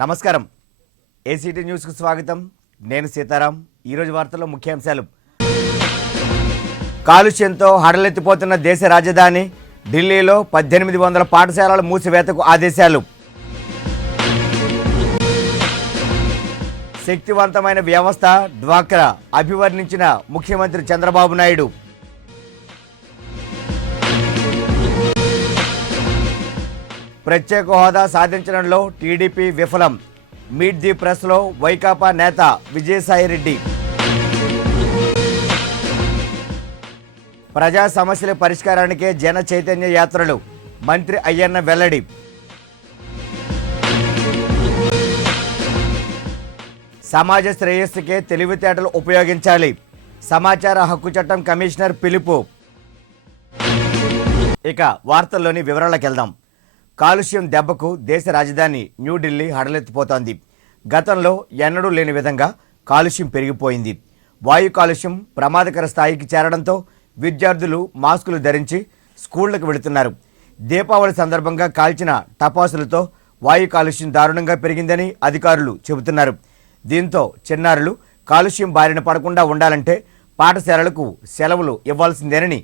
నమస్కారం. ఏసీటీ న్యూస్కు స్వాగతం. నేను సీతారాం. ఈరోజు వార్తల్లో ముఖ్యాంశాలు. కాలుష్యంతో హడలెత్తిపోతున్న దేశ రాజధాని ఢిల్లీలో 1800 పాఠశాలల మూసివేతకు ఆదేశాలు. శక్తివంతమైన వ్యవస్థ డ్వాక్రా అభివర్ణించిన ముఖ్యమంత్రి చంద్రబాబు నాయుడు. ప్రత్యేక హోదా సాధించడంలో టీడీపీ విఫలం. మీట్ ది ప్రెస్లో వైకాపా నేత విజయసాయిరెడ్డి. ప్రజా సమస్యల పరిష్కారానికే జన చైతన్య యాత్రలు మంత్రి అయ్యన్న వెల్లడి. సమాజ శ్రేయస్సుకే తెలివితేటలు ఉపయోగించాలి. సమాచార హక్కు చట్టం కమిషనర్ పిలుపు. ఇక వార్తల్లోని వివరాలకు వెళ్దాం. కాలుష్యం దెబ్బకు దేశ రాజధాని న్యూఢిల్లీ హడలెత్తిపోతోంది. గతంలో ఎన్నడూ లేని విధంగా కాలుష్యం పెరిగిపోయింది. వాయు కాలుష్యం ప్రమాదకర స్థాయికి చేరడంతో విద్యార్థులు మాస్కులు ధరించి స్కూళ్లకు వెళుతున్నారు. దీపావళి సందర్భంగా కాల్చిన టపాసులతో వాయు కాలుష్యం దారుణంగా పెరిగిందని అధికారులు చెబుతున్నారు. దీంతో చిన్నారులు కాలుష్యం బారిన పడకుండా ఉండాలంటే పాఠశాలలకు సెలవులు ఇవ్వాల్సిందేనని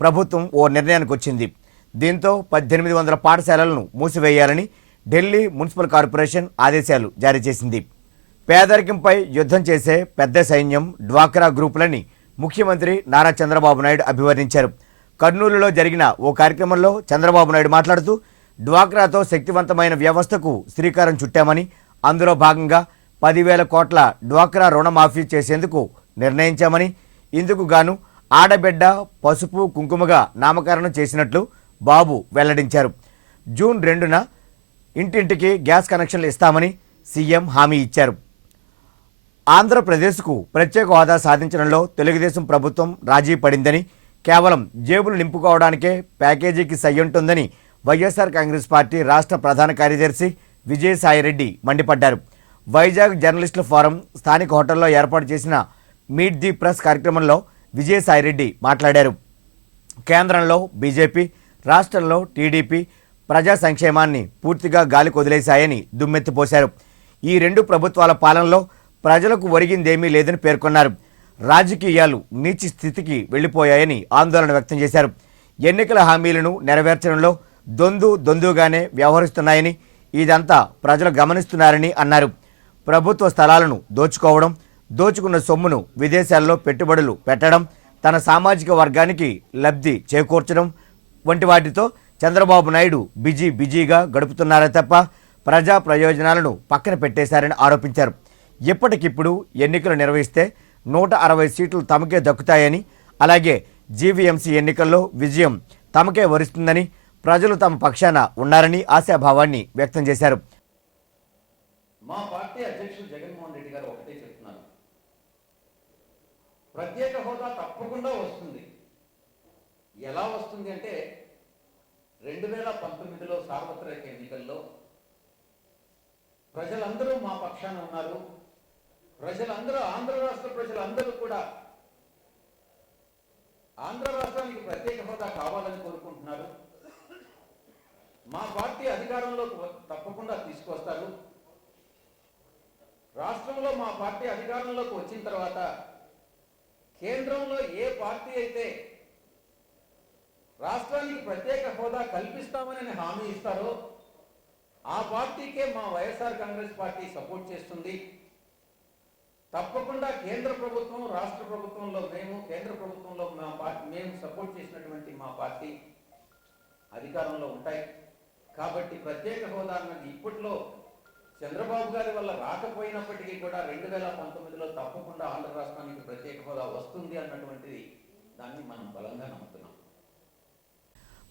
ప్రభుత్వం ఓ నిర్ణయానికి వచ్చింది. దీంతో 1800 పాఠశాలలను మూసివేయాలని ఢిల్లీ మున్సిపల్ కార్పొరేషన్ ఆదేశాలు జారీ చేసింది. పేదరికంపై యుద్ధం చేసే పెద్ద సైన్యం డ్వాక్రా గ్రూపులని ముఖ్యమంత్రి నారా చంద్రబాబు నాయుడు అభివర్ణించారు. కర్నూలులో జరిగిన ఓ కార్యక్రమంలో చంద్రబాబు నాయుడు మాట్లాడుతూ డ్వాక్రాతో శక్తివంతమైన వ్యవస్థకు శ్రీకారం చుట్టామని, అందులో భాగంగా 10,000 కోట్ల డ్వాక్రా రుణమాఫీ చేసేందుకు నిర్ణయించామని, ఇందుకు గాను ఆడబిడ్డ పసుపు కుంకుమగా నామకరణం చేసినట్లు బాబు వెల్లడించారు. జూన్ 2న ఇంటింటికి గ్యాస్ కనెక్షన్లు ఇస్తామని సీఎం హామీ ఇచ్చారు. ఆంధ్రప్రదేశ్కు ప్రత్యేక హోదా సాధించడంలో తెలుగుదేశం ప్రభుత్వం రాజీ పడిందని, కేవలం జేబులు నింపుకోవడానికే ప్యాకేజీకి సయ్యుంటుందని వైఎస్ఆర్ కాంగ్రెస్ పార్టీ రాష్ట్ర ప్రధాన కార్యదర్శి విజయసాయిరెడ్డి మండిపడ్డారు. వైజాగ్ జర్నలిస్టుల ఫోరం స్థానిక హోటల్లో ఏర్పాటు చేసిన మీట్ ది ప్రెస్ కార్యక్రమంలో విజయసాయిరెడ్డి మాట్లాడారు. కేంద్రంలో బీజేపీ, రాష్ట్రంలో టీడీపీ ప్రజా సంక్షేమాన్ని పూర్తిగా గాలికి వదిలేశాయని దుమ్మెత్తిపోశారు. ఈ రెండు ప్రభుత్వాల పాలనలో ప్రజలకు ఒరిగిందేమీ లేదని పేర్కొన్నారు. రాజకీయాలు నీచి స్థితికి వెళ్లిపోయాయని ఆందోళన వ్యక్తం చేశారు. ఎన్నికల హామీలను నెరవేర్చడంలో దొందుగానే వ్యవహరిస్తున్నాయని, ఇదంతా ప్రజలు గమనిస్తున్నారని అన్నారు. ప్రభుత్వ స్థలాలను దోచుకోవడం, దోచుకున్న సొమ్మును విదేశాల్లో పెట్టుబడులు పెట్టడం, తన సామాజిక వర్గానికి లబ్ధి చేకూర్చడం వంటి వాటితో చంద్రబాబు నాయుడు బిజీగా గడుపుతున్నారే తప్ప ప్రజా ప్రయోజనాలను పక్కన పెట్టేశారని ఆరోపించారు. ఇప్పటికిప్పుడు ఎన్నికలు నిర్వహిస్తే 160 సీట్లు తమకే దక్కుతాయని, అలాగే జీవీఎంసీ ఎన్నికల్లో విజయం తమకే వరిస్తుందని, ప్రజలు తమ పక్షాన ఉన్నారని ఆశాభావాన్ని వ్యక్తం చేశారు. మా పార్టీ అధ్యక్షులు జగన్మోహన్ రెడ్డి గారు ఒకటే చెప్తున్నారు, ప్రత్యేక హోదా తప్పకుండా వస్తుంది. ఎలా వస్తుంది అంటే 2019లో సార్వత్రిక ఎన్నికల్లో ప్రజలందరూ మా పక్షాన ఉన్నారు. ప్రజలందరూ, ఆంధ్ర రాష్ట్ర ప్రజలందరూ కూడా ఆంధ్ర రాష్ట్రానికి ప్రత్యేక హోదా కావాలని కోరుకుంటున్నారు. మా పార్టీ అధికారంలోకి తప్పకుండా తీసుకొస్తారు. రాష్ట్రంలో మా పార్టీ అధికారంలోకి వచ్చిన తర్వాత కేంద్రంలో ఏ పార్టీ అయితే రాష్ట్రానికి ప్రత్యేక హోదా కల్పిస్తామని హామీ ఇస్తారో ఆ పార్టీకే మా వైఎస్ఆర్ కాంగ్రెస్ పార్టీ సపోర్ట్ చేస్తుంది. తప్పకుండా కేంద్ర ప్రభుత్వం, రాష్ట్ర ప్రభుత్వంలో కేంద్ర ప్రభుత్వంలో మేము సపోర్ట్ చేసినటువంటి మా పార్టీ అధికారంలో ఉంటాయి. కాబట్టి ప్రత్యేక హోదా అన్నది ఇప్పట్లో చంద్రబాబు గారి వల్ల రాకపోయినప్పటికీ కూడా 2019లో తప్పకుండా ఆంధ్ర రాష్ట్రానికి ప్రత్యేక హోదా వస్తుంది అన్నటువంటిది దాన్ని మనం బలంగా నమ్ముతున్నాం.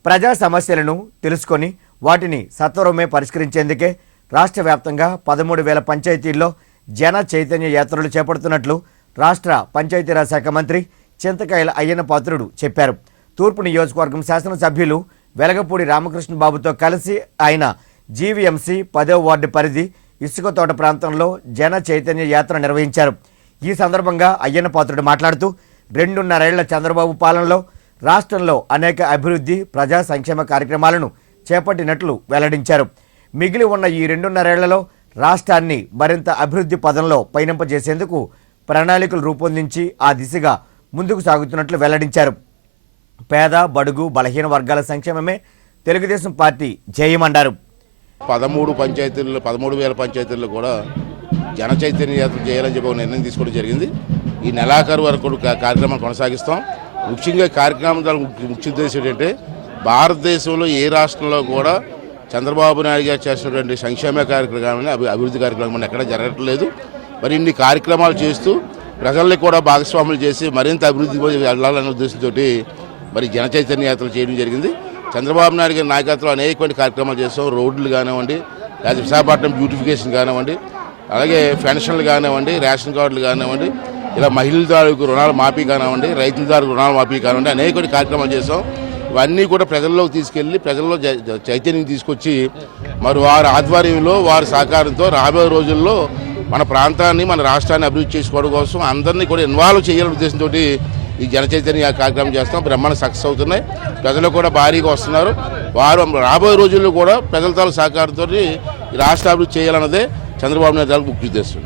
ప్రజా సమస్యలను తెలుసుకొని వాటిని సత్వరమే పరిష్కరించేందుకే రాష్ట్ర వ్యాప్తంగా 13,000 పంచాయతీల్లో జన చైతన్య యాత్రలు చేపడుతున్నట్లు రాష్ట్ర పంచాయతీరాజ్ శాఖ మంత్రి చింతకాయల అయ్యన్న పాత్రుడు చెప్పారు. తూర్పు నియోజకవర్గం శాసనసభ్యులు వెలగపూడి రామకృష్ణ బాబుతో కలిసి ఆయన జీవీఎంసీ 10వ వార్డు పరిధి ఇసుకతోట ప్రాంతంలో జన చైతన్య యాత్ర నిర్వహించారు. ఈ సందర్భంగా అయ్యన్న పాత్రుడు మాట్లాడుతూ 2.5 ఏళ్ల చంద్రబాబు పాలనలో రాష్ట్రంలో అనేక అభివృద్ధి, ప్రజా సంక్షేమ కార్యక్రమాలను చేపట్టినట్లు వెల్లడించారు. మిగిలి ఉన్న ఈ 2.5 ఏళ్లలో రాష్ట్రాన్ని మరింత అభివృద్ధి పదంలో పయనింపజేసేందుకు ప్రణాళికలు రూపొందించి ఆ దిశగా ముందుకు సాగుతున్నట్లు వెల్లడించారు. పేద బడుగు బలహీన వర్గాల సంక్షేమమే తెలుగుదేశం పార్టీ ధ్యేయమన్నారు. 13,000 పంచాయతీల్లో కూడా జన చైతన్య యాత్ర చేయాలని చెప్పి ఒక నిర్ణయం తీసుకోవడం జరిగింది. ఈ నెలాఖరు వరకు కార్యక్రమాలు కొనసాగిస్తాం. ముఖ్యంగా కార్యక్రమం ముఖ్య ఉద్దేశం ఏంటంటే భారతదేశంలో ఏ రాష్ట్రంలో కూడా చంద్రబాబు నాయుడు గారు చేసినటువంటి సంక్షేమ కార్యక్రమాన్ని అభివృద్ధి కార్యక్రమాన్ని ఎక్కడా జరగట్లేదు. మరి ఇన్ని కార్యక్రమాలు చేస్తూ ప్రజల్ని కూడా భాగస్వాములు చేసి మరింత అభివృద్ధి వెళ్ళాలనే ఉద్దేశంతో మరి జన చైతన్య యాత్రలు చేయడం జరిగింది. చంద్రబాబు నాయుడు గారి నాయకత్వంలో అనేకమైన కార్యక్రమాలు చేస్తాం. రోడ్లు కానివ్వండి, లేదా విశాఖపట్నం బ్యూటిఫికేషన్ కానివ్వండి, అలాగే పెన్షన్లు కానివ్వండి, రేషన్ కార్డులు కానివ్వండి, ఇలా మహిళల తాలూకు రుణాల మాఫీ కానివ్వండి, రైతుల తాలూకు రుణాల మాఫీ కానివ్వండి, అనేక కార్యక్రమాలు చేస్తాం. ఇవన్నీ కూడా ప్రజల్లోకి తీసుకెళ్ళి ప్రజల్లో చైతన్యం తీసుకొచ్చి మరి వారి ఆధ్వర్యంలో వారి సహకారంతో రాబోయే రోజుల్లో మన ప్రాంతాన్ని మన రాష్ట్రాన్ని అభివృద్ధి చేసుకోవడం కోసం అందరినీ కూడా ఇన్వాల్వ్ చేయాలనే ఉద్దేశంతో ఈ జన చైతన్య కార్యక్రమం చేస్తాం. బ్రహ్మాండ సక్సెస్ అవుతున్నాయి. ప్రజలు కూడా భారీగా వస్తున్నారు. వారు రాబోయే రోజుల్లో కూడా ప్రజలతో సహకారంతో రాష్ట్ర అభివృద్ధి చేయాలన్నదే చంద్రబాబు నాయుడు గారికి ముఖ్య ఉద్దేశం.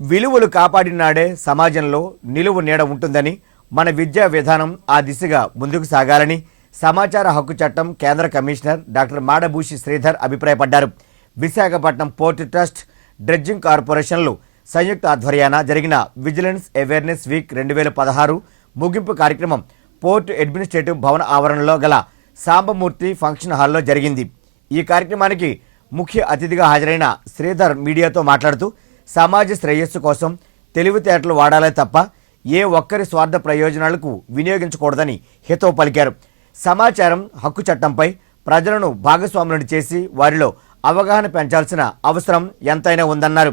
విలువలు కాపాడినాడే సమాజంలో నిలువు నీడ ఉంటుందని, మన విద్యా విధానం ఆ దిశగా ముందుకు సాగాలని సమాచార హక్కు చట్టం కేంద్ర కమిషనర్ డాక్టర్ మాడభూషి శ్రీధర్ అభిప్రాయపడ్డారు. విశాఖపట్నం పోర్ట్ ట్రస్ట్, డ్రెడ్జింగ్ కార్పొరేషన్లు సంయుక్త ఆధ్వర్యాన జరిగిన విజిలెన్స్ అవేర్నెస్ వీక్ 2016 ముగింపు కార్యక్రమం పోర్ట్ అడ్మినిస్ట్రేటివ్ భవన ఆవరణలో గల సాంబమూర్తి ఫంక్షన్ హాల్లో జరిగింది. ఈ కార్యక్రమానికి ముఖ్య అతిథిగా హాజరైన శ్రీధర్ మీడియాతో మాట్లాడుతూ సమాజ శ్రేయస్సు కోసం తెలివితేటలు వాడాలే తప్ప ఏ ఒక్కరి స్వార్థ ప్రయోజనాలకు వినియోగించకూడదని హితవు పలికారు. సమాచారం హక్కు చట్టంపై ప్రజలను భాగస్వాములను చేసి వారిలో అవగాహన పెంచాల్సిన అవసరం ఎంతైనా ఉందన్నారు.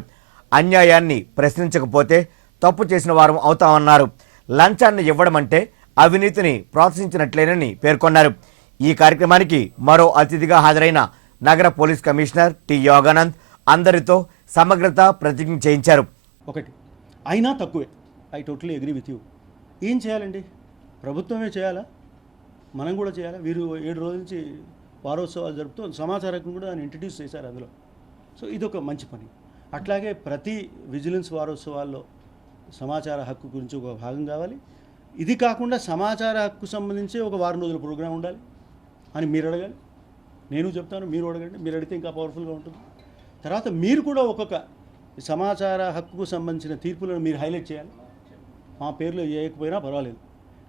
అన్యాయాన్ని ప్రశ్నించకపోతే తప్పు చేసిన వారం అవుతామన్నారు. లంచాన్ని ఇవ్వడం అంటే అవినీతిని ప్రోత్సహించినట్లేనని పేర్కొన్నారు. ఈ కార్యక్రమానికి మరో అతిథిగా హాజరైన నగర పోలీస్ కమిషనర్ టి యోగానంద్ అందరితో సమగ్రత ప్రతిజ్ఞ చేయించారు. ఒకటి అయినా తక్కువే. I totally agree with you. ఏం చేయాలండి? ప్రభుత్వమే చేయాలా? మనం కూడా చేయాలా? వీరు 7 రోజుల నుంచి వారోత్సవాలు జరుపుతూ సమాచార హక్కును కూడా ఆయన ఇంట్రడ్యూస్ చేశారు అందులో. సో ఇదొక మంచి పని. అట్లాగే ప్రతి విజిలెన్స్ వారోత్సవాల్లో సమాచార హక్కు గురించి ఒక భాగం కావాలి. ఇది కాకుండా సమాచార హక్కు సంబంధించి ఒక వారం రోజుల ప్రోగ్రాం ఉండాలి అని మీరు అడగాలి. నేను చెప్తాను, మీరు అడగండి. మీరు అడిగితే ఇంకా పవర్ఫుల్గా ఉంటుంది. తర్వాత మీరు కూడా ఒక్కొక్క సమాచార హక్కుకు సంబంధించిన తీర్పులను మీరు హైలైట్ చేయాలి. మా పేర్లు చేయకపోయినా పర్వాలేదు,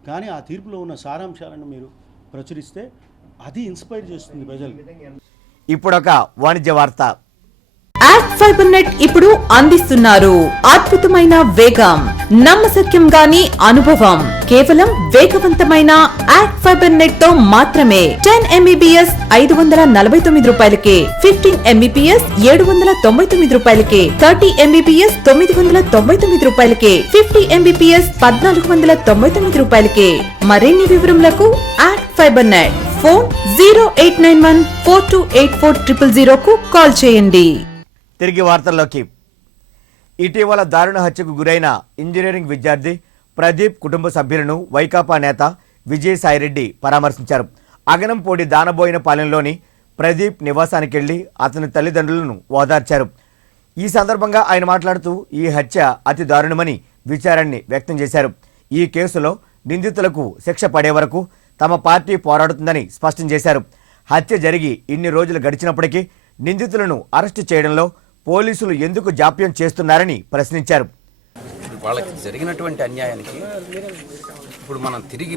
కానీ ఆ తీర్పులో ఉన్న సారాంశాలను మీరు ప్రచురిస్తే అది ఇన్స్పైర్ చేస్తుంది ప్రజలు. ఇప్పుడొక వాణిజ్య వార్త. యాక్ట్ ఫైబర్ నెట్ ఇప్పుడు అందిస్తున్నారు అద్భుతమైన వేగం, నమ్మశక్యం గాని అనుభవం. కేవలం వేగవంతమైన యాక్ట్ ఫైబర్ నెట్ తో మాత్రమే 10 MBPS 549 రూపాయలకే, 15 MBPS 799 రూపాయలకే, 30 MBPS 999 రూపాయలకే, 50 MBPS 1499 రూపాయలకే. మరిన్ని వివరములకు యాక్ట్ ఫైబర్ నెట్ ఫోన్ 0891428400 కు కాల్ చేయండి. తిరిగి వార్తల్లోకి. ఇటీవల దారుణ హత్యకు గురైన ఇంజనీరింగ్ విద్యార్థి ప్రదీప్ కుటుంబ సభ్యులను వైకాపా నేత విజయసాయిరెడ్డి పరామర్శించారు. అగనంపూడి దానబోయినపాలెంలోని ప్రదీప్ నివాసానికి వెళ్లి అతని తల్లిదండ్రులను ఓదార్చారు. ఈ సందర్భంగా ఆయన మాట్లాడుతూ ఈ హత్య అతి దారుణమని విచారాన్ని వ్యక్తం చేశారు. ఈ కేసులో నిందితులకు శిక్ష పడే వరకు తమ పార్టీ పోరాడుతుందని స్పష్టం చేశారు. హత్య జరిగి ఇన్ని రోజులు గడిచినప్పటికీ నిందితులను అరెస్టు చేయడంలో పోలీసులు ఎందుకు జాప్యం చేస్తున్నారని ప్రశ్నించారు. వాళ్ళకి జరిగినటువంటి అన్యాయానికి ఇప్పుడు మనం తిరిగి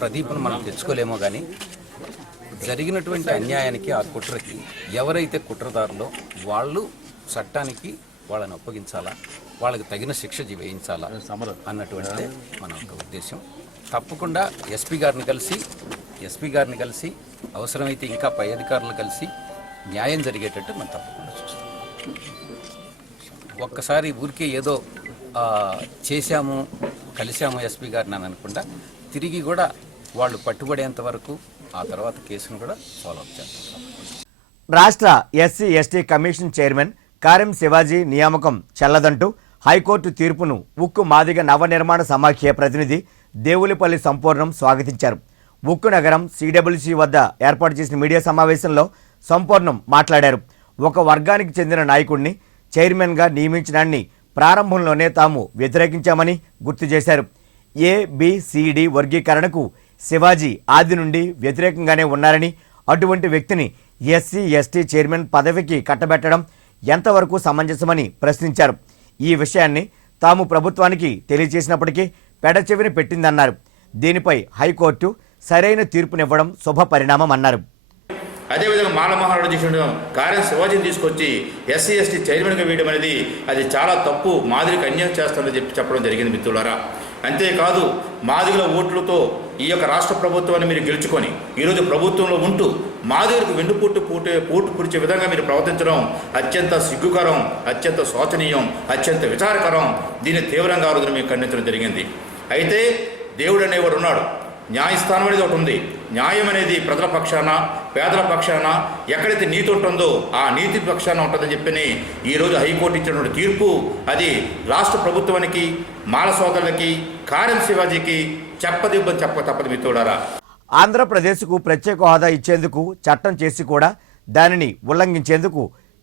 ప్రదీప్ను మనం తెచ్చుకోలేమో కానీ జరిగినటువంటి అన్యాయానికి ఆ కుట్రకి ఎవరైతే కుట్రదారులో వాళ్ళు చట్టానికి వాళ్ళని అప్పగించాలా, వాళ్ళకి తగిన శిక్ష వేయించాలా అన్నటువంటిదే మన యొక్క ఉద్దేశం. తప్పకుండా ఎస్పీ గారిని కలిసి అవసరమైతే ఇంకా పై అధికారులు కలిసి న్యాయం జరిగేటట్టు మనం తప్పకుండా చూస్తాం. ఒక్కసారి ఊరికే ఏదో చేశాము కలిశాము ఎస్పీ గారిని అని అనుకుంటా తిరిగి కూడా వాళ్ళు పట్టుబడేంత వరకు ఆ తర్వాత కేసును కూడా ఫాలోఅప్ చేస్తాం. రాష్ట్ర ఎస్సీ ఎస్టీ కమిషన్ చైర్మన్ కారెం శివాజీ నియామకం చెల్లదంటూ హైకోర్టు తీర్పును ఉక్కు మాదిగ నవనిర్మాణ సమాఖ్య ప్రతినిధి దేవులపల్లి సంపూర్ణం స్వాగతించారు. ఉక్కు నగరం సిడబ్ల్యూసీ వద్ద ఏర్పాటు చేసిన మీడియా సమావేశంలో సంపూర్ణం మాట్లాడారు. ఒక వర్గానికి చెందిన నాయకుడిని చైర్మన్గా నియమించడాన్ని ప్రారంభంలోనే తాము వ్యతిరేకించామని గుర్తు చేశారు. ABCD వర్గీకరణకు శివాజీ ఆది నుండి వ్యతిరేకంగానే ఉన్నారని, అటువంటి వ్యక్తిని SC/ST చైర్మన్ పదవికి కట్టబెట్టడం ఎంతవరకు సమంజసమని ప్రశ్నించారు. ఈ విషయాన్ని తాము ప్రభుత్వానికి తెలియజేసినప్పటికీ పెడచెవిని పెట్టిందన్నారు. దీనిపై హైకోర్టు సరైన తీర్పునివ్వడం శుభ పరిణామం అన్నారు. అదేవిధంగా మాలమహారాడు చేసిన కార్యం శివాజీని తీసుకొచ్చి SC/ST చైర్మన్గా వేయడం అనేది అది చాలా తప్పు, మాదిరికి అన్యాయం చేస్తుందని చెప్పడం జరిగింది మిత్రులారా. అంతేకాదు, మాదిగల ఓట్లతో ఈ యొక్క రాష్ట్ర ప్రభుత్వాన్ని మీరు గెలుచుకొని ఈరోజు ప్రభుత్వంలో ఉంటూ మాదిగలకు వెన్నుపోటు పొడిచే విధంగా మీరు ప్రవర్తించడం అత్యంత సిగ్గుకరం, అత్యంత శోచనీయం, అత్యంత విచారకరం. దీన్ని తీవ్రంగా ఆ రోజున మేము ఖండించడం జరిగింది. అయితే దేవుడు అనేవాడు ఉన్నాడు, న్యాయస్థానం అనేది ఒకటి ఉంది. న్యాయం అనేది ప్రజల పక్షాన, పేదల పక్షాన ఎక్కడైతే నీతి ఉంటుందో ఆ నీతి పక్షాన ఉంటుందని చెప్పి ఈరోజు హైకోర్టు ఇచ్చినటువంటి తీర్పు అది రాష్ట్ర ప్రభుత్వానికి, మాల సోదరులకి, కార్యం శివాజీకి చెప్ప తప్పదు మిత్రులారా. ఆంధ్రప్రదేశ్కు ప్రత్యేక హోదా ఇచ్చేందుకు చట్టం చేసి కూడా దానిని ఉల్లంఘించేందుకు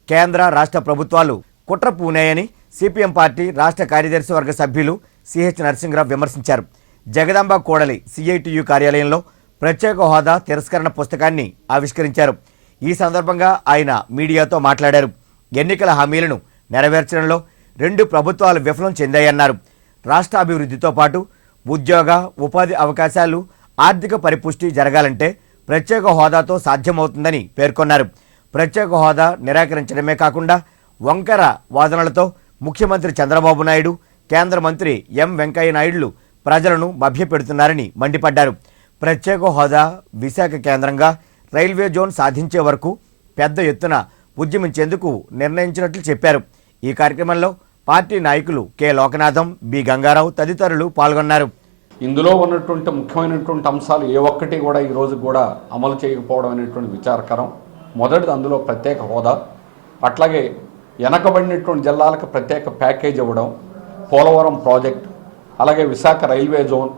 కేంద్ర రాష్ట్ర ప్రభుత్వాలు కుట్ర పూనాయని CPM పార్టీ రాష్ట్ర కార్యదర్శి వర్గ సభ్యులు CH నరసింహరావు విమర్శించారు. జగదాంబ కోడలి CITU కార్యాలయంలో ప్రత్యేక హోదా తిరస్కరణ పుస్తకాన్ని ఆవిష్కరించారు. ఈ సందర్భంగా ఆయన మీడియాతో మాట్లాడారు. ఎన్నికల హామీలను నెరవేర్చడంలో రెండు ప్రభుత్వాలు విఫలం చెందాయన్నారు. రాష్ట్ర అభివృద్ధితో పాటు ఉద్యోగ, ఉపాధి అవకాశాలు, ఆర్థిక పరిపుష్టి జరగాలంటే ప్రత్యేక హోదాతో సాధ్యమవుతుందని పేర్కొన్నారు. ప్రత్యేక హోదా నిరాకరించడమే కాకుండా వంకర వాదనలతో ముఖ్యమంత్రి చంద్రబాబు నాయుడు, కేంద్ర మంత్రి M. వెంకయ్య నాయుడులు ప్రజలను మభ్యపెడుతున్నారని మండిపడ్డారు. ప్రత్యేక హోదా విశాఖ కేంద్రంగా రైల్వే జోన్ సాధించే వరకు పెద్ద ఎత్తున ఉద్యమించేందుకు నిర్ణయించినట్లు చెప్పారు. ఈ కార్యక్రమంలో పార్టీ నాయకులు K. లోకనాథం, B. గంగారావు తదితరులు పాల్గొన్నారు. ఇందులో ఉన్నటువంటి ముఖ్యమైనటువంటి అంశాలు ఏ ఒక్కటి కూడా ఈ రోజు కూడా అమలు చేయకపోవడం అనేటువంటి విచారకరం. మొదటిది అందులో ప్రత్యేక హోదా, అట్లాగే వెనకబడినటువంటి జిల్లాలకు ప్రత్యేక ప్యాకేజ్ ఇవ్వడం, పోలవరం ప్రాజెక్ట్, అలాగే విశాఖ రైల్వే జోన్,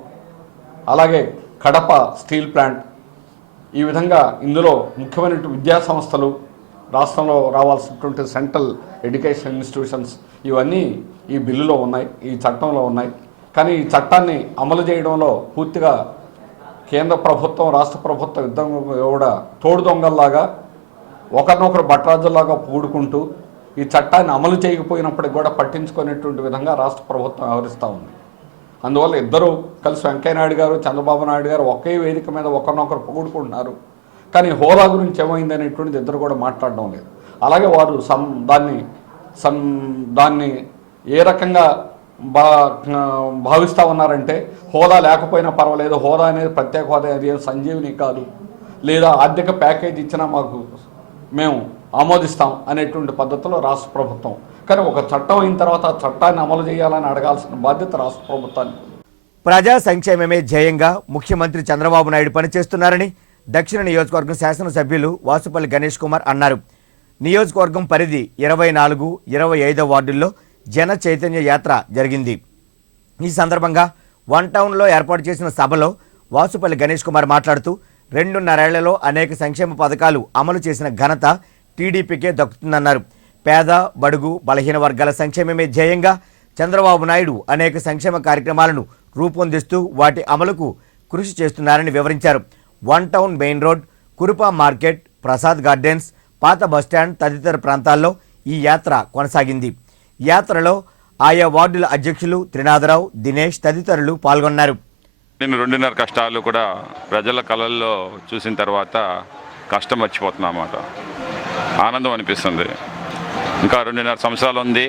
అలాగే కడప స్టీల్ ప్లాంట్, ఈ విధంగా ఇందులో ముఖ్యమైనటువంటి విద్యా సంస్థలు, రాష్ట్రంలో రావాల్సినటువంటి సెంట్రల్ ఎడ్యుకేషన్ ఇన్స్టిట్యూషన్స్ ఇవన్నీ ఈ బిల్లులో ఉన్నాయి, ఈ చట్టంలో ఉన్నాయి. కానీ ఈ చట్టాన్ని అమలు చేయడంలో పూర్తిగా కేంద్ర ప్రభుత్వం, రాష్ట్ర ప్రభుత్వం ఇద్దరు కూడా తోడు దొంగల్లాగా ఒకరినొకరు బట్రాజుల్లాగా పూడుకుంటూ ఈ చట్టాన్ని అమలు చేయకపోయినప్పటికి కూడా పట్టించుకునేటువంటి విధంగా రాష్ట్ర ప్రభుత్వం వ్యవహరిస్తూ ఉంది. అందువల్ల ఇద్దరు కలిసి వెంకయ్యనాయుడు గారు, చంద్రబాబు నాయుడు గారు ఒకే వేదిక మీద ఒకరినొకరు పొగుడుకుంటున్నారు. కానీ హోదా గురించి ఏమైంది అనేటువంటిది ఇద్దరు కూడా మాట్లాడడం లేదు. అలాగే వారు దాన్ని ఏ రకంగా భావిస్తూ ఉన్నారంటే హోదా లేకపోయినా పర్వాలేదు, హోదా అనేది ప్రత్యేక హోదా అది సంజీవిని కాదు, లేదా ఆర్థిక ప్యాకేజ్ ఇచ్చినా మేము ఆమోదిస్తాం అనేటువంటి పద్ధతిలో రాష్ట్ర ప్రభుత్వం. కానీ ఒక చట్టం అయిన తర్వాత ఆ చట్టాన్ని అమలు చేయాలని అడగాల్సిన బాధ్యత రాష్ట్ర ప్రభుత్వానికి. ప్రజా సంక్షేమమే ధ్యేయంగా ముఖ్యమంత్రి చంద్రబాబు నాయుడు పనిచేస్తున్నారని దక్షిణ నియోజకవర్గం శాసనసభ్యులు వాసుపల్లి గణేష్ కుమార్ అన్నారు. నియోజకవర్గం పరిధి 24, 25 వార్డుల్లో జన చైతన్య యాత్ర జరిగింది. ఈ సందర్భంగా వన్ టౌన్లో ఏర్పాటు చేసిన సభలో వాసుపల్లి గణేష్ కుమార్ మాట్లాడుతూ 2.5 ఏళ్లలో అనేక సంక్షేమ పథకాలు అమలు చేసిన ఘనత టీడీపీకే దక్కుతుందన్నారు. పేద, బడుగు, బలహీన వర్గాల సంక్షేమమే ధ్యేయంగా చంద్రబాబు నాయుడు అనేక సంక్షేమ కార్యక్రమాలను రూపొందిస్తూ వాటి అమలుకు కృషి చేస్తున్నారని వివరించారు. One town main road, Kurupa market, Prasad gardens, పాత బస్టాండ్ తదితర ప్రాంతాల్లో ఈ యాత్ర కొనసాగింది. యాత్రలో ఆయా వార్డుల అధ్యక్షులు త్రినాథరావు, దినేష్ తదితరులు పాల్గొన్నారు. నేను 2.5 కష్టాలు కూడా ప్రజల కళల్లో చూసిన తర్వాత కష్టం మర్చిపోతున్నా అన్నమాట. ఆనందం అనిపిస్తుంది. ఇంకా 2.5 సంవత్సరాలు ఉంది.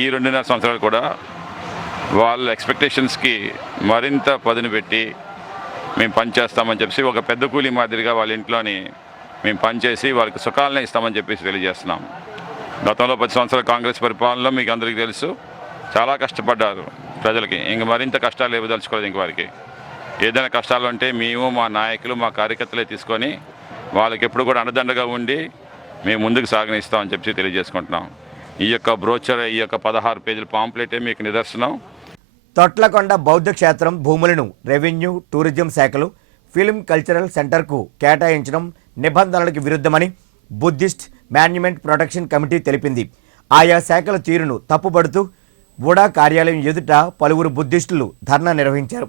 ఈ 2.5 సంవత్సరాలు కూడా వాళ్ళ ఎక్స్పెక్టేషన్స్కి మరింత పదును పెట్టి మేము పనిచేస్తామని చెప్పి ఒక పెద్ద కూలీ మాదిరిగా వాళ్ళ ఇంట్లోని మేము పనిచేసి వాళ్ళకి సుఖాలనే ఇస్తామని చెప్పేసి తెలియజేస్తున్నాం. గతంలో 10 సంవత్సరాల కాంగ్రెస్ పరిపాలనలో మీకు అందరికీ తెలుసు, చాలా కష్టపడ్డారు ప్రజలకి. ఇంక మరింత కష్టాలు ఇవ్వదలుచుకోలేదు. ఇంక వారికి ఏదైనా కష్టాలు ఉంటే మేము, మా నాయకులు, మా కార్యకర్తలే తీసుకొని వాళ్ళకి ఎప్పుడు కూడా అండదండగా ఉండి మేము ముందుకు సాగనిస్తామని చెప్పి తెలియజేసుకుంటున్నాం. ఈ యొక్క బ్రోచర్, ఈ యొక్క 16 పేజీల పాంప్లెటే మీకు నిదర్శనం. తొట్లకొండ బౌద్ధ క్షేత్రం భూములను రెవెన్యూ, టూరిజం శాఖలు ఫిల్మ్ కల్చరల్ సెంటర్కు కేటాయించడం నిబంధనలకు విరుద్ధమని బుద్ధిస్ట్ మాన్యుమెంట్ ప్రొటెక్షన్ కమిటీ తెలిపింది. ఆయా శాఖల తీరును తప్పుపడుతూ బుడా కార్యాలయం ఎదుట పలువురు బుద్ధిస్టులు ధర్నా నిర్వహించారు.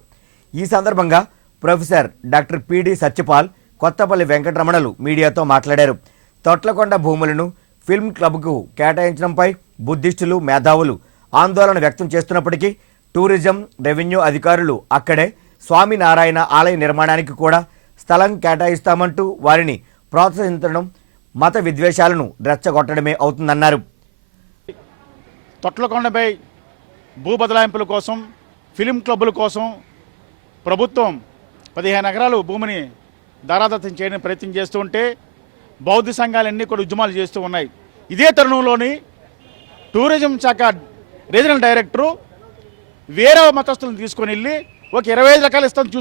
ఈ సందర్భంగా ప్రొఫెసర్ డాక్టర్ పిడి సత్యపాల్, కొత్తపల్లి వెంకటరమణలు మీడియాతో మాట్లాడారు. తొట్లకొండ భూములను ఫిల్మ్ క్లబ్కు కేటాయించడంపై బుద్ధిస్టులు, మేధావులు ఆందోళన వ్యక్తం చేస్తున్నప్పటికీ టూరిజం, రెవెన్యూ అధికారులు అక్కడే స్వామినారాయణ ఆలయ నిర్మాణానికి కూడా స్థలం కేటాయిస్తామంటూ వారిని ప్రోత్సహించడం మత విద్వేషాలను రెచ్చగొట్టడమే అవుతుందన్నారు. తొట్లకొండపై భూ బదలాయింపుల కోసం, ఫిలిం క్లబ్బుల కోసం ప్రభుత్వం 15 ఎకరాలు భూమిని దారాదత్తం చేయడానికి ప్రయత్నం చేస్తూ ఉంటే బౌద్ధ సంఘాలన్నీ కూడా ఉద్యమాలు చేస్తూ ఉన్నాయి. ఇదే తరుణంలోని టూరిజం శాఖ రీజనల్ డైరెక్టరు వేరే మతస్థులను తీసుకొని వెళ్ళి ఒక 25 రకాల ఇస్తాను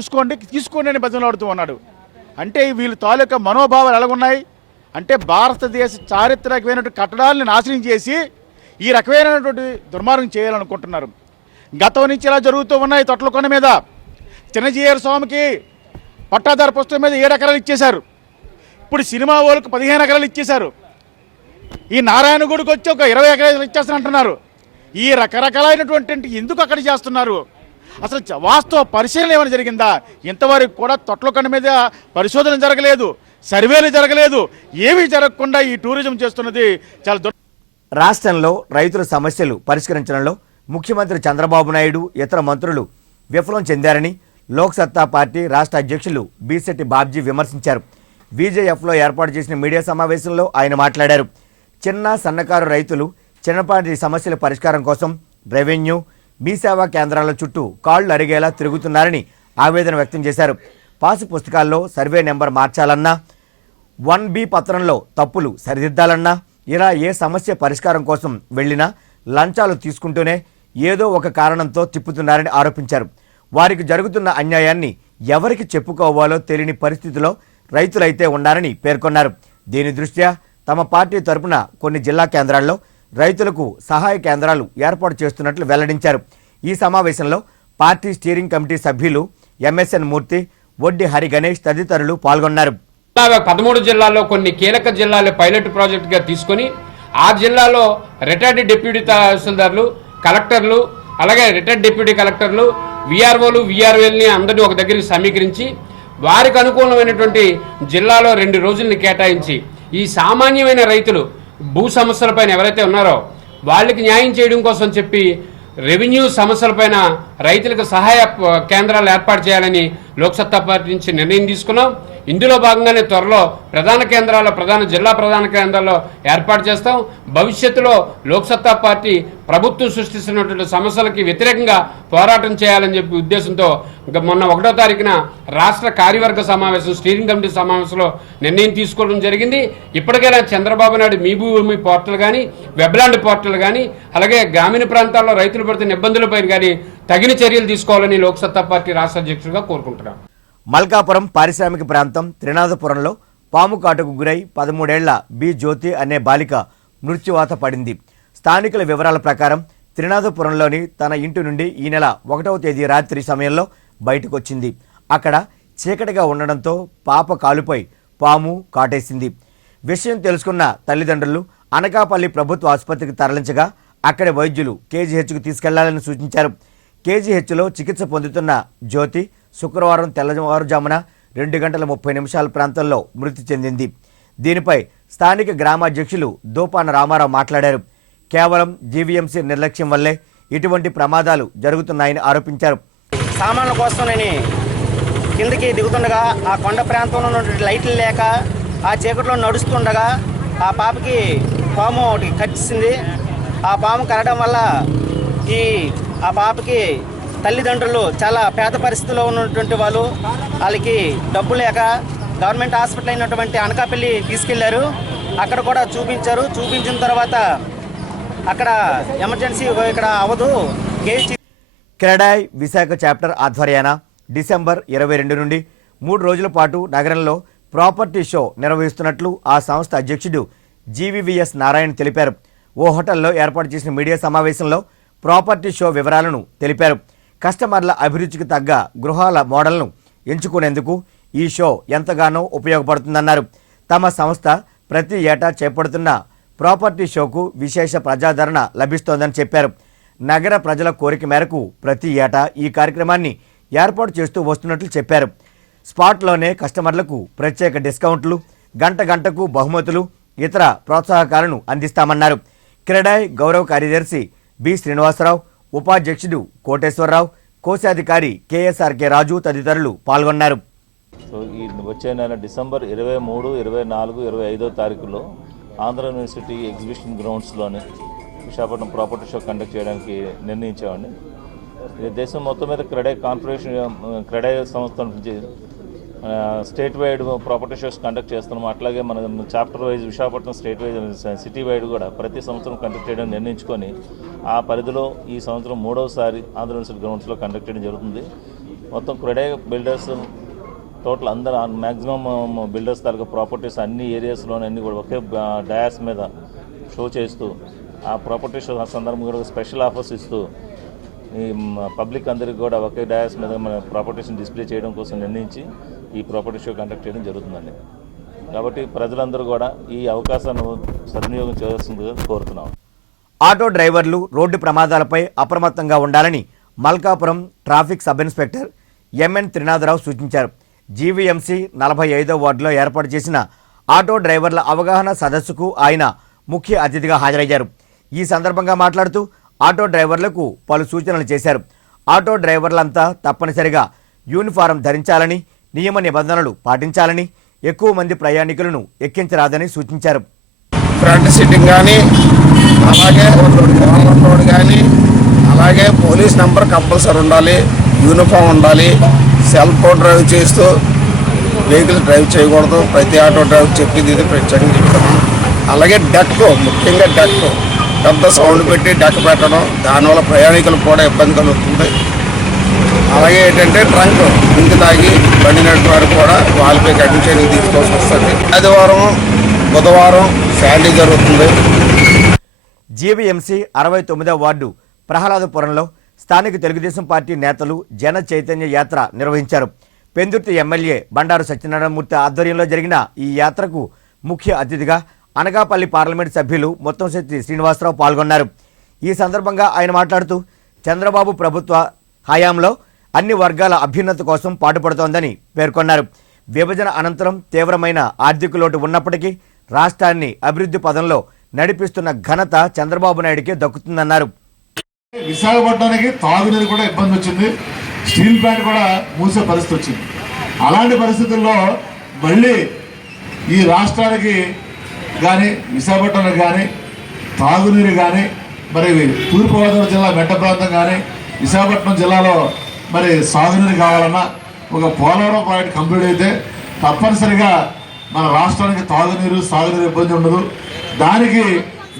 తీసుకోండి అని బతిమలాడుతూ ఉన్నాడు. అంటే వీళ్ళు తాలూకా మనోభావాలు ఎలాగున్నాయి అంటే భారతదేశ చారిత్రకమైనటువంటి కట్టడాలను నాశనం చేసి ఈ రకమైనటువంటి దుర్మార్గం చేయాలనుకుంటున్నారు. గతం నుంచి ఇలా జరుగుతూ ఉన్నాయి. తొట్లకొండ మీద చిన్నజీయర్ స్వామికి పట్టాదారు పుస్తకం మీద 7 ఎకరాలు ఇచ్చేశారు. ఇప్పుడు సినిమా వాళ్ళకు 15 ఎకరాలు ఇచ్చేశారు. ఈ నారాయణ గుడికి వచ్చి ఒక 20 ఎకరాలు ఇచ్చేస్తానంటున్నారు. ఈ రకరకాలైనటువంటి ఎందుకు అక్కడ చేస్తున్నారు? అసలు వాస్తవ పరిశీలన ఏమైనా జరిగిందా? ఇంతవరకు కూడా తొట్లకొండ మీద పరిశోధన జరగలేదు, సర్వేలు జరగలేదు. ఏమీ జరగకుండా ఈ టూరిజం చేస్తున్నది చాలా రాష్ట్రంలో రైతుల సమస్యలు పరిష్కరించడంలో ముఖ్యమంత్రి చంద్రబాబు నాయుడు, ఇతర మంత్రులు విఫలం చెందారని లోక్సత్తా పార్టీ రాష్ట్ర అధ్యక్షులు బీసెట్టి బాబ్జీ విమర్శించారు. బీజేఎఫ్లో ఏర్పాటు చేసిన మీడియా సమావేశంలో ఆయన మాట్లాడారు. చిన్న సన్నకారు రైతులు చిన్నపాటి సమస్యల పరిష్కారం కోసం రెవెన్యూ, మీ సేవా కేంద్రాల చుట్టూ కాళ్లు అరిగేలా తిరుగుతున్నారని ఆవేదన వ్యక్తం చేశారు. పాసు పుస్తకాల్లో సర్వే నెంబర్ మార్చాలన్నా, 1B పత్రంలో తప్పులు సరిదిద్దాలన్నా, ఇలా ఏ సమస్య పరిష్కారం కోసం వెళ్ళినా లంచాలు తీసుకుంటూనే ఏదో ఒక కారణంతో తిప్పుతున్నారని ఆరోపించారు. వారికి జరుగుతున్న అన్యాయాన్ని ఎవరికి చెప్పుకోవాలో తెలియని పరిస్థితిలో రైతులైతే ఉన్నారని పేర్కొన్నారు. దీని దృష్ట్యా తమ పార్టీ తరపున కొన్ని జిల్లా కేంద్రాల్లో రైతులకు సహాయ కేంద్రాలు ఏర్పాటు చేస్తున్నట్లు వెల్లడించారు. ఈ సమావేశంలో పార్టీ స్టీరింగ్ కమిటీ సభ్యులు ఎంఎస్ఎన్ మూర్తి, వడ్డి హరి గణేష్ తదితరులు పాల్గొన్నారు. 13 జిల్లాల్లో కొన్ని కీలక జిల్లాలు పైలట్ ప్రాజెక్టుగా తీసుకొని ఆ జిల్లాలో రిటైర్డ్ డిప్యూటీ తహసీల్దార్లు, కలెక్టర్లు, అలాగే రిటైర్డ్ డిప్యూటీ కలెక్టర్లు, విఆర్ఓలు, విఆర్ఓల్ని అందరినీ ఒక దగ్గరికి సమీకరించి వారికి అనుకూలమైనటువంటి జిల్లాలో 2 రోజుల్ని కేటాయించి ఈ సామాన్యమైన రైతులు భూ సమస్యలపైన ఎవరైతే ఉన్నారో వాళ్ళకి న్యాయం చేయడం కోసం చెప్పి రెవెన్యూ సమస్యలపైన రైతులకు సహాయ కేంద్రాలు ఏర్పాటు చేయాలని లోక్సత్తా పార్టీ నుంచి నిర్ణయం తీసుకున్నాం. ఇందులో భాగంగానే త్వరలో జిల్లా ప్రధాన కేంద్రాల్లో ఏర్పాటు చేస్తాం. భవిష్యత్తులో లోక్సత్తా పార్టీ ప్రభుత్వం సృష్టిస్తున్నటువంటి సమస్యలకి వ్యతిరేకంగా పోరాటం చేయాలని చెప్పి ఉద్దేశంతో మొన్న 1వ తారీఖున రాష్ట్ర కార్యవర్గ సమావేశం, స్టీరింగ్ కమిటీ సమావేశంలో నిర్ణయం తీసుకోవడం జరిగింది. ఇప్పటికైనా చంద్రబాబు నాయుడు మీ భూమి పోర్టల్ కానీ, వెబ్లాండ్ పోర్టల్ కానీ, అలాగే గ్రామీణ ప్రాంతాల్లో రైతులు పడుతున్న ఇబ్బందులపై కానీ తగిన చర్యలు తీసుకోవాలని లోక్సత్తా పార్టీ రాష్ట్ర అధ్యక్షుడిగా కోరుకుంటున్నాం. మల్కాపురం పారిశ్రామిక ప్రాంతం త్రినాథపురంలో పాము కాటుకు గురై 13 ఏళ్ల బి జ్యోతి అనే బాలిక మృత్యువాత పడింది. స్థానికుల వివరాల ప్రకారం త్రినాథపురంలోని తన ఇంటి నుండి ఈ నెల 1వ తేదీ రాత్రి సమయంలో బయటకొచ్చింది. అక్కడ చీకటిగా ఉండడంతో పాప కాలుపై పాము కాటేసింది. విషయం తెలుసుకున్న తల్లిదండ్రులు అనకాపల్లి ప్రభుత్వ ఆసుపత్రికి తరలించగా అక్కడి వైద్యులు కేజీహెచ్కు తీసుకెళ్లాలని సూచించారు. కేజీహెచ్లో చికిత్స పొందుతున్న జ్యోతి శుక్రవారం తెల్లవారుజామున 2:30 ప్రాంతంలో మృతి చెందింది. దీనిపై స్థానిక గ్రామాధ్యక్షులు దూపాన రామారావు మాట్లాడారు. కేవలం జీవీఎంసీ నిర్లక్ష్యం వల్లే ఇటువంటి ప్రమాదాలు జరుగుతున్నాయని ఆరోపించారు. సామాన్ల కోసం నేను కిందకి దిగుతుండగా ఆ కొండ ప్రాంతంలో ఉన్నటువంటి లైట్లు లేక ఆ చీకట్లో నడుస్తుండగా ఆ పాపకి పాము ఒకటి కరిచింది. ఆ పాము కరడం వల్ల ఆ పాపకి తల్లిదండ్రులు చాలా పేద పరిస్థితిలో ఉన్నటువంటి వాళ్ళు, వాళ్ళకి డబ్బు లేక గవర్నమెంట్ హాస్పిటల్ అయినటువంటి అనకాపల్లి తీసుకెళ్లారు. అక్కడ కూడా చూపించిన తర్వాత అక్కడ ఎమర్జెన్సీ ఇక్కడ అవదు. క్రెడాయ్ విశాఖ చాప్టర్ ఆధ్వర్యాన డిసెంబర్ 22 నుండి 3 రోజుల పాటు నగరంలో ప్రాపర్టీ షో నిర్వహిస్తున్నట్లు ఆ సంస్థ అధ్యక్షుడు జీవీవీఎస్ నారాయణ తెలిపారు. ఓ హోటల్లో ఏర్పాటు చేసిన మీడియా సమావేశంలో ప్రాపర్టీ షో వివరాలను తెలిపారు. కస్టమర్ల అభిరుచికి తగ్గ గృహాల మోడల్ను ఎంచుకునేందుకు ఈ షో ఎంతగానో ఉపయోగపడుతుందన్నారు. తమ సంస్థ ప్రతి ఏటా చేపడుతున్న ప్రాపర్టీ షోకు విశేష ప్రజాదరణ లభిస్తోందని చెప్పారు. నగర ప్రజల కోరిక మేరకు ప్రతి ఏటా ఈ కార్యక్రమాన్ని ఏర్పాటు చేస్తూ వస్తున్నట్లు చెప్పారు. స్పాట్లోనే కస్టమర్లకు ప్రత్యేక డిస్కౌంట్లు, గంటకు బహుమతులు, ఇతర ప్రోత్సాహకాలను అందిస్తామన్నారు. క్రెడాయ్ గౌరవ కార్యదర్శి బి శ్రీనివాసరావు, ఉపాధ్యక్షుడు కోటేశ్వరరావు, కోశాధికారి కేఎస్ఆర్కే రాజు తదితరులు పాల్గొన్నారు. సో ఈ వచ్చే నెల డిసెంబర్ 23, 24, 25 తారీఖులో ఆంధ్ర యూనివర్సిటీ ఎగ్జిబిషన్ గ్రౌండ్స్లోని విశాఖపట్నం ప్రాపర్టీ షో కండక్ట్ చేయడానికి నిర్ణయించామండి. ఇది దేశం మొత్తం మీద క్రెడాయ్ సంస్థ నుంచి state wide property shows conduct చేస్తున్నాము. అట్లాగే మన chapter wise Visakhapatnam state wise city wide కూడా ప్రతి సంవత్సరం కండక్ట్ చేయడం నిర్ణయించుకొని ఆ పరిధిలో ఈ సంవత్సరం 3వసారి ఆంధ్ర యూనివర్సిటీ గ్రౌండ్స్లో కండక్ట్ చేయడం జరుగుతుంది. మొత్తం క్రెడాయ్ బిల్డర్స్ టోటల్ అందరూ మ్యాక్సిమం బిల్డర్స్ తాలూకా ప్రాపర్టీస్ అన్ని ఏరియాస్లోనే అన్ని కూడా ఒకే డయాస్ మీద షో చేస్తూ ఆ ప్రాపర్టీ షో సందర్భంగా కూడా స్పెషల్ ఆఫర్స్ ఇస్తూ ఈ పబ్లిక్ అందరికీ కూడా ఒకే డయాస్ మీద మన ప్రాపర్టీస్ని డిస్ప్లే చేయడం కోసం నిర్ణయించి ఈ ప్రాపర్టీ షో కండక్ట్ చేయడం జరుగుతుందండి. కాబట్టి ప్రజలందరూ కూడా ఈ అవకాశాన్ని సద్వినియోగం చేయాల్సిందిగా కోరుతున్నాం. ఆటో డ్రైవర్లు రోడ్డు ప్రమాదాలపై అప్రమత్తంగా ఉండాలని Malkapuram traffic sub inspector MN Trinatharao సూచించారు. జీవీఎంసీ 45వ వార్డులో ఏర్పాటు చేసిన ఆటో డ్రైవర్ల అవగాహన సదస్సుకు ఆయన ముఖ్య అతిథిగా హాజరయ్యారు. ఈ సందర్భంగా మాట్లాడుతూ ఆటో డ్రైవర్లకు పలు సూచనలు చేశారు. ఆటో డ్రైవర్లంతా తప్పనిసరిగా యూనిఫారం ధరించాలని, నియమ నిబంధనలు పాటించాలని, ఎక్కువ మంది ప్రయాణికులను ఎక్కించరాదని సూచించారు. ఫ్రంట్ సిట్టింగ్ కానీ, అలాగే రోడ్ కానీ, అలాగే పోలీస్ నెంబర్ కంపల్సరీ ఉండాలి, యూనిఫామ్ ఉండాలి, సెల్ ఫోన్ డ్రైవ్ చేస్తూ వెహికల్ డ్రైవ్ చేయకూడదు. ప్రతి ఆటో డ్రైవ్ చెప్పింది ఇది ప్రత్యేకంగా చెప్తున్నాం. అలాగే డెక్, ముఖ్యంగా డెక్ పెద్ద సౌండ్ పెట్టి డెక్ పెట్టడం, దానివల్ల ప్రయాణికులకు కూడా ఇబ్బంది కలుగుతుంది. అలాగే ఏంటంటే ట్రంక్ ఇంటి తాగి బండి నడిపేవారు కూడా వాళ్ళపై కఠిన చర్యలు తీసుకోవాల్సి వస్తుంది. ఆదివారం, బుధవారం శాండీ జరుగుతుంది. జీవీఎంసీ 69వ వార్డు ప్రహ్లాదపురంలో స్థానిక తెలుగుదేశం పార్టీ నేతలు జన చైతన్య యాత్ర నిర్వహించారు. పెందుర్తి ఎమ్మెల్యే బండారు సత్యనారాయణమూర్తి ఆధ్వర్యంలో జరిగిన ఈ యాత్రకు ముఖ్య అతిథిగా అనకాపల్లి పార్లమెంట్ సభ్యులు ముత్తంశెట్టి శ్రీనివాసరావు పాల్గొన్నారు. ఈ సందర్భంగా ఆయన మాట్లాడుతూ చంద్రబాబు ప్రభుత్వ హయాంలో అన్ని వర్గాల అభ్యున్నతి కోసం పాటుపడుతోందని పేర్కొన్నారు. విభజన అనంతరం తీవ్రమైన ఆర్థిక లోటు ఉన్నప్పటికీ రాష్ట్రాన్ని అభివృద్ధి పదంలో నడిపిస్తున్న ఘనత చంద్రబాబు నాయుడికే దక్కుతుందన్నారు. విశాఖపట్నానికి తాగునీరు కూడా ఇబ్బంది వచ్చింది, స్టీల్ ప్లాంట్ కూడా మూసే పరిస్థితి వచ్చింది. అలాంటి పరిస్థితుల్లో మళ్ళీ ఈ రాష్ట్రానికి కానీ విశాఖపట్నానికి కానీ తాగునీరు కానీ, మరి తూర్పుగోదావరి జిల్లా మెట్ట ప్రాంతం కానీ విశాఖపట్నం జిల్లాలో మరి సాగునీరు కావాలన్నా ఒక పోలవరం ప్రాజెక్ట్ కంప్లీట్ అయితే తప్పనిసరిగా మన రాష్ట్రానికి తాగునీరు సాగునీరు ఇబ్బంది ఉండదు. దానికి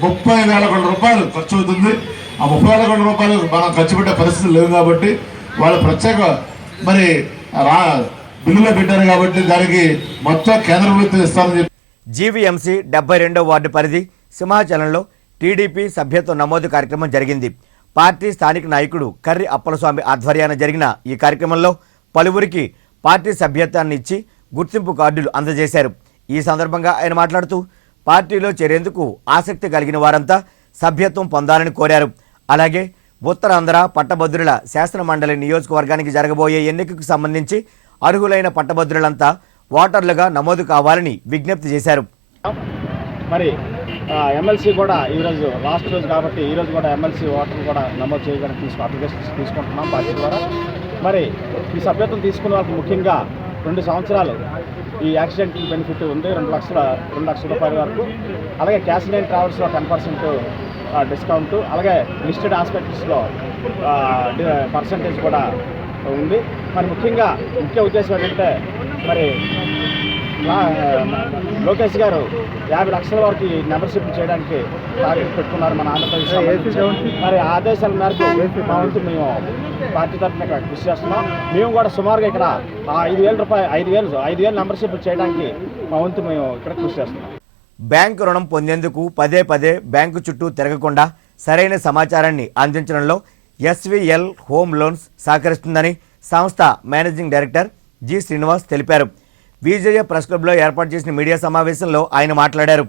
30,000 కోట్ల రూపాయలు ఖర్చు అవుతుంది. ఆ 30,000 కోట్ల రూపాయలు మనం ఖర్చు పెట్టే పరిస్థితులు లేవు కాబట్టి వాళ్ళు ప్రత్యేక మరి బిల్లులో పెట్టారు కాబట్టి దానికి మొత్తం కేంద్ర ప్రభుత్వం ఇస్తామని చెప్పి. జీవీఎంసీ 72వ వార్డు పరిధి సింహాచలంలో టీడీపీ సభ్యత్వ నమోదు కార్యక్రమం జరిగింది. పార్టీ స్థానిక నాయకుడు కర్రి అప్పలస్వామి ఆధ్వర్యాన జరిగిన ఈ కార్యక్రమంలో పలువురికి పార్టీ సభ్యత్వాన్ని ఇచ్చి గుర్తింపు కార్డులు అందజేశారు. ఈ సందర్భంగా ఆయన మాట్లాడుతూ పార్టీలో చేరేందుకు ఆసక్తి కలిగిన వారంతా సభ్యత్వం పొందాలని కోరారు. అలాగే ఉత్తరాంధ్ర పట్టభద్రుల శాసన మండలి నియోజకవర్గానికి జరగబోయే ఎన్నికకు సంబంధించి అర్హులైన పట్టభద్రులంతా ఓటర్లుగా నమోదు కావాలని విజ్ఞప్తి చేశారు. మరి ఎమ్మెల్సీ కూడా ఈరోజు లాస్ట్ రోజు కాబట్టి ఈరోజు కూడా ఎమ్మెల్సీ ఓటర్లు కూడా నమోదు చేయడానికి అప్లికేషన్స్ తీసుకుంటున్నాం పార్టీ ద్వారా. మరి ఈ సభ్యత్వం తీసుకున్న వాళ్ళకి ముఖ్యంగా 2 సంవత్సరాలు ఈ యాక్సిడెంట్ బెనిఫిట్ ఉంది, 2 లక్షల రూపాయల వరకు. అలాగే క్యాష్ లైన్ ట్రావెల్స్లో 10% డిస్కౌంట్, అలాగే లిస్టెడ్ హాస్పిటల్స్లో పర్సంటేజ్ కూడా ఉంది. మరి ముఖ్యంగా ముఖ్య ఉద్దేశం ఏంటంటే మరి లోకేష్ గారు 50 లక్షల వరకు మెంబర్షిప్ చేయడానికి టార్గెట్ పెట్టుకున్నారు మన ఆంధ్రప్రదేశ్. మరి ఆదేశాల మేరకు మా వంతు మేము పార్టీ తరఫున ఇక్కడ కృషి చేస్తున్నాం. మేము కూడా సుమారుగా ఇక్కడ 5,000 మెంబర్షిప్ చేయడానికి మా వంతు మేము ఇక్కడ కృషి చేస్తున్నాం. బ్యాంకు రుణం పొందేందుకు పదే బ్యాంకు చుట్టూ తిరగకుండా సరైన సమాచారాన్ని అందించడంలో ఎస్వీఎల్ హోమ్ లోన్స్ సహకరిస్తుందని సంస్థ మేనేజింగ్ డైరెక్టర్ జి శ్రీనివాస్ తెలిపారు. విజయ ప్రెస్ క్లబ్లో ఏర్పాటు చేసిన మీడియా సమావేశంలో ఆయన మాట్లాడారు.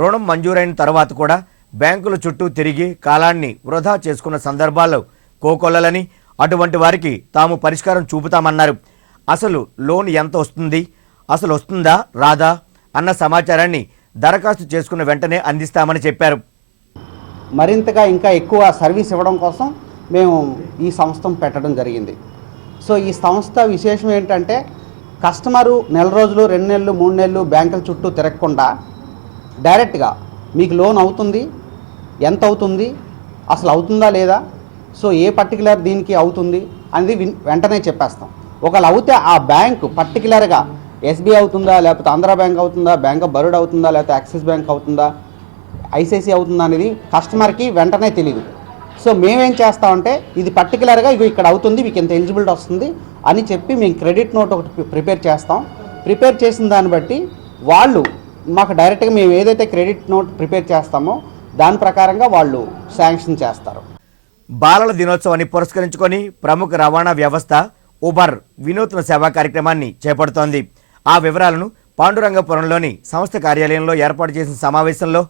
రుణం మంజూరైన తర్వాత కూడా బ్యాంకుల చుట్టూ తిరిగి కాలాన్ని వృధా చేసుకున్న సందర్భాల్లో కోకొల్లలని, అటువంటి వారికి తాము పరిష్కారం చూపుతామన్నారు. అసలు లోన్ ఎంత వస్తుంది, అసలు వస్తుందా రాదా అన్న సమాచారాన్ని దరఖాస్తు చేసుకున్న వెంటనే అందిస్తామని చెప్పారు. మరింతగా ఇంకా ఎక్కువ సర్వీస్ ఇవ్వడం కోసం మేము ఈ సంస్థను పెట్టడం జరిగింది. సో ఈ సంస్థ విశేషం ఏంటంటే కస్టమరు నెల రోజులు, 2 నెలలు, 3 నెలలు బ్యాంకుల చుట్టూ తిరగకుండా డైరెక్ట్గా మీకు లోన్ అవుతుంది, ఎంత అవుతుంది, అసలు అవుతుందా లేదా, సో ఏ పర్టికులర్ దీనికి అవుతుంది అనేది వెంటనే చెప్పేస్తాం. ఒకవేళ అవుతే ఆ బ్యాంకు పర్టికులర్గా ఎస్బీఐ అవుతుందా, లేకపోతే ఆంధ్రా బ్యాంక్ అవుతుందా, బ్యాంక్ ఆఫ్ బరోడా అవుతుందా, లేకపోతే యాక్సిస్ బ్యాంక్ అవుతుందా, ఐసిఐసి అవుతుందా అనేది కస్టమర్కి వెంటనే తెలియదు. సో మేమేం చేస్తామంటే ఇది పర్టికులర్గా ఇక్కడ అవుతుంది, మీకు ఎంత ఎలిజిబిలిటీ వస్తుంది అని చెప్పి మేము క్రెడిట్ నోట్ ఒకటి ప్రిపేర్ చేస్తాం. ప్రిపేర్ చేసిన దాన్ని బట్టి వాళ్ళు మాకు డైరెక్ట్గా మేము ఏదైతే క్రెడిట్ నోట్ ప్రిపేర్ చేస్తామో దాని ప్రకారంగా వాళ్ళు శాంక్షన్ చేస్తారు. బాలల దినోత్సవాన్ని పురస్కరించుకొని ప్రముఖ రవాణా వ్యవస్థ ఉబర్ వినూత్న సేవా కార్యక్రమాన్ని చేపడుతోంది. ఆ వివరాలను పాండురంగపురంలోని సంస్థ కార్యాలయంలో ఏర్పాటు చేసిన సమావేశంలో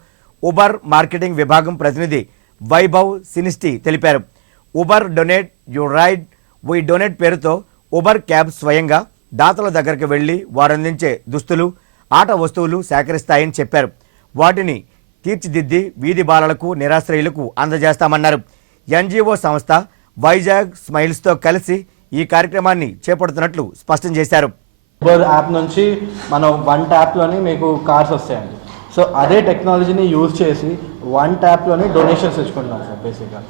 ఉబర్ మార్కెటింగ్ విభాగం ప్రతినిధి వైభవ్ సినిస్టి తెలిపారు. Uber donate you ride we donate పేరుతో ఉబర్ క్యాబ్ స్వయంగా దాతల దగ్గరికి వెళ్లి వారందించే దుస్తులు, ఆట వస్తువులు సేకరిస్తాయని చెప్పారు. వాటిని తీర్చిదిద్ది వీధి బాలలకు, నిరాశ్రయులకు అందజేస్తామన్నారు. ఎన్జిఓ సంస్థ వైజాగ్ స్మైల్స్తో కలిసి ఈ కార్యక్రమాన్ని చేపడుతున్నట్లు స్పష్టం చేశారు. ఉబర్ యాప్ నుంచి మనం 1 ట్యాప్లోని మీకు కార్స్ వస్తాయండి. సో అదే టెక్నాలజీని యూజ్ చేసి 1 ట్యాప్లోని డొనేషన్స్ ఇచ్చుకుంటాం సార్ బేసిక్గా.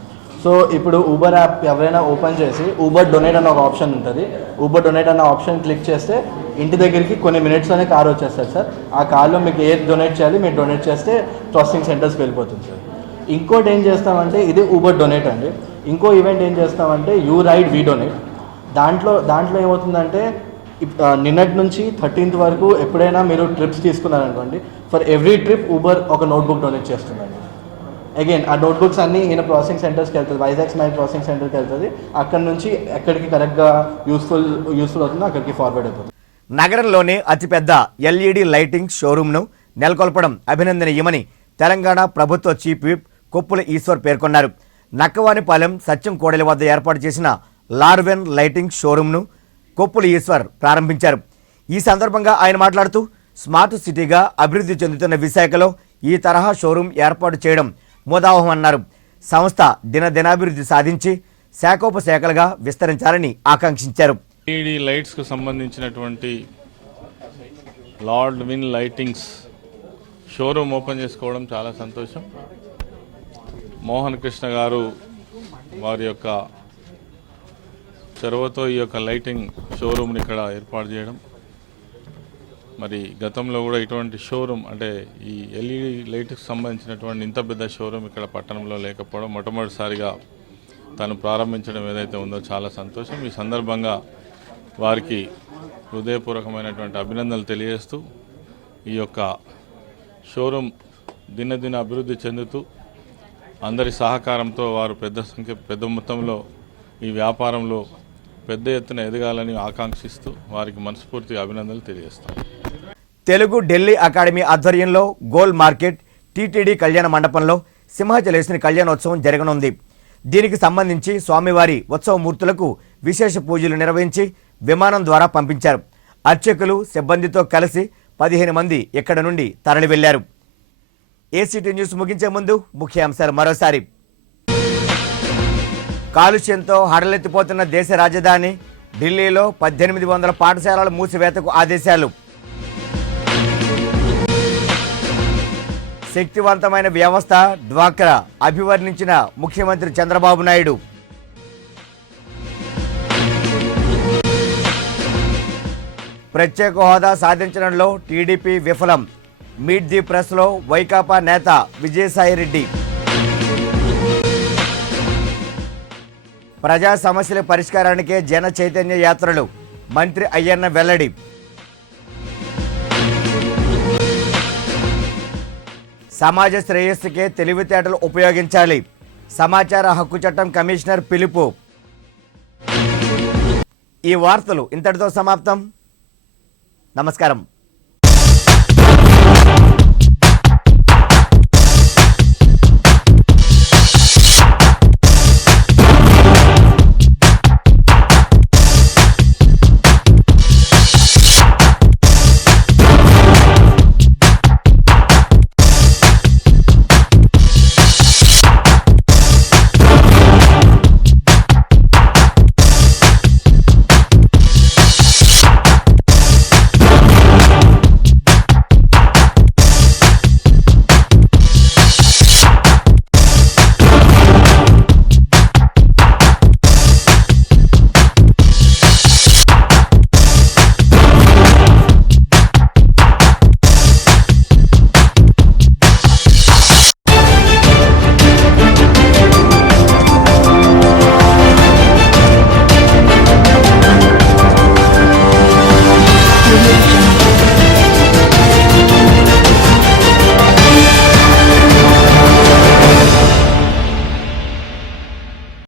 సో ఇప్పుడు ఊబర్ యాప్ ఎవరైనా ఓపెన్ చేసి ఊబర్ డొనేట్ అన్న ఒక ఆప్షన్ ఉంటుంది. ఊబర్ డొనేట్ అన్న ఆప్షన్ క్లిక్ చేస్తే ఇంటి దగ్గరికి కొన్ని మినిట్స్లోనే కార్ వచ్చేస్తుంది సార్. ఆ కార్లో మీకు ఏది డొనేట్ చేయాలి మీరు డొనేట్ చేస్తే ప్రాసెసింగ్ సెంటర్స్కి వెళ్ళిపోతుంది సార్. ఇంకోటి ఏం చేస్తామంటే ఇది ఊబర్ డొనేట్ అండి. ఇంకో ఈవెంట్ ఏం చేస్తామంటే యూ రైడ్ వీ డొనేట్. దాంట్లో ఏమవుతుందంటే నిన్నటి నుంచి 13th వరకు ఎప్పుడైనా మీరు ట్రిప్స్ తీసుకున్నారనుకోండి, ఫర్ ఎవ్రీ ట్రిప్ ఊబర్ ఒక నోట్బుక్ డొనేట్ చేస్తుందండి. అగైన్ ఆ నోట్బుక్స్ అన్నీ ఈయన ప్రాసెసింగ్ సెంటర్స్కి వెళ్తుంది, వైజాగ్ స్మైల్ ప్రాసెసింగ్ సెంటర్కి వెళ్తుంది. అక్కడ నుంచి ఎక్కడికి కరెక్ట్గా యూస్ఫుల్ అవుతుందో అక్కడికి ఫార్వర్డ్ అయిపోతుంది. నగరంలోనే అతిపెద్ద ఎల్ఈడి లైటింగ్ షోరూంను నెలకొల్పడం అభినందనీయమని తెలంగాణ ప్రభుత్వ చీఫ్ విప్ కొప్పుల ఈశ్వర్ పేర్కొన్నారు. నక్కవానిపాలెం సత్యం కోడలి వద్ద ఏర్పాటు చేసిన లార్వెన్ లైటింగ్ షోరూంను కొప్పుల ఈశ్వర్ ప్రారంభించారు. ఈ సందర్భంగా ఆయన మాట్లాడుతూ స్మార్ట్ సిటీగా అభివృద్ధి చెందుతున్న విశాఖలో ఈ తరహా షోరూం ఏర్పాటు చేయడం ముదావహమన్నారు. సంస్థ దినదినాభివృద్ధి సాధించి శాఖోపశాఖలుగా విస్తరించాలని ఆకాంక్షించారు. ఎల్ఈడి లైట్స్కు సంబంధించినటువంటి lord win lightings showroom open చేసుకోవడం చాలా సంతోషం. మోహన్ కృష్ణ గారు వారి యొక్క చొరవతో ఈ యొక్క లైటింగ్ షోరూమ్ని ఇక్కడ ఏర్పాటు చేయడం, మరి గతంలో కూడా ఇటువంటి షోరూమ్ అంటే ఈ ఎల్ఈడి లైట్కి సంబంధించినటువంటి ఇంత పెద్ద షోరూమ్ ఇక్కడ పట్టణంలో లేకపోవడం మొట్టమొదటిసారిగా తను ప్రారంభించడం ఏదైతే ఉందో చాలా సంతోషం. ఈ సందర్భంగా వారికి హృదయపూర్వకమైనటువంటి అభినందనలు తెలియజేస్తూ ఈ యొక్క షోరూమ్ దినదిన అభివృద్ధి చెందుతూ అందరి సహకారంతో వారు పెద్ద మొత్తంలో ఈ వ్యాపారంలో పెద్ద ఎత్తున ఎదగాలని ఆకాంక్షిస్తూ వారికి మనస్ఫూర్తిగా అభినందనలు తెలియజేస్తాం. తెలుగు ఢిల్లీ అకాడమీ ఆధ్వర్యంలో గోల్ మార్కెట్ టీటీడీ కళ్యాణ మండపంలో సింహాచలేశ్వరి కళ్యాణోత్సవం జరగనుంది. దీనికి సంబంధించి స్వామివారి ఉత్సవమూర్తులకు విశేష పూజలు నిర్వహించి విమానం ద్వారా పంపించారు. అర్చకులు సిబ్బందితో కలిసి 15 మంది ఇక్కడ నుండి తరలి వెళ్లారు. ఏసీటీ న్యూస్ ముగించే ముందు ముఖ్యాంశాలు మరోసారి. కాలుష్యంతో హడలెత్తిపోతున్న దేశ రాజధాని ఢిల్లీలో 1800 పాఠశాలల మూసివేతకు ఆదేశాలు. శక్తివంతమైన వ్యవస్థ డ్వాక్రా అభివర్ణించిన ముఖ్యమంత్రి చంద్రబాబు నాయుడు. ప్రత్యేక హోదా సాధించడంలో టీడీపీ విఫలం. మీట్ ది ప్రెస్లో వైకాపా నేత విజయసాయిరెడ్డి. ప్రజా సమస్యల పరిష్కారానికే జన చైతన్య యాత్రలు మంత్రి అయ్యన్న వెల్లడి. సమాజ శ్రేయస్సుకే తెలివితేటలు ఉపయోగించాలి. సమాచార హక్కు చట్టం కమిషనర్ పిలుపు. ఈ వార్తలు ఇంతటితో సమాప్తం. నమస్కారం.